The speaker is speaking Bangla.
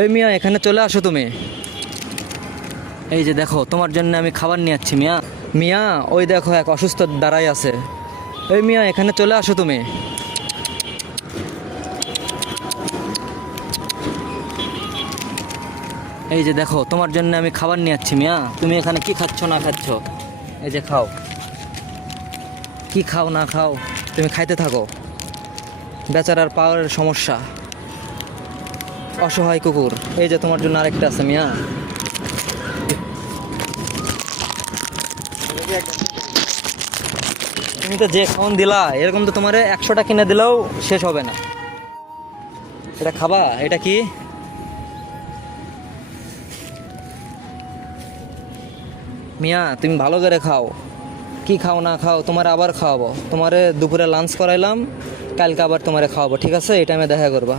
এই মিয়া, এখানে চলে আসো তুমি। এই যে দেখো, তোমার জন্য আমি খাবার নিয়ে যাচ্ছি মিয়া। মিয়া, ওই দেখো এক অসুস্থ দাঁড়াই আছে। এই মিয়া, এখানে চলে আসো তুমি। এই যে দেখো, তোমার জন্য আমি খাবার নিয়ে যাচ্ছি মিয়া। তুমি এখানে কি খাচ্ছ না খাচ্ছ? এই যে খাও। কি খাও না খাও, তুমি খাইতে থাকো। বেচারার পাওয়ারের সমস্যা, অসহায় কুকুর। এই যে তোমার জন্য আরেকটা আছে মিয়া। তুমি তো যে খাওন দিলা, এরকম তো তোমার 100টা কিনে দিলেও শেষ হবে না। এটা খাবা? এটা কি? মিয়া, তুমি ভালো করে খাও। কি খাও না খাও, তোমার আবার খাওয়াবো। তোমারে দুপুরে লাঞ্চ করাইলাম, কালকে আবার তোমারে খাওয়াবো, ঠিক আছে? এই টাইমে দেখা করবা।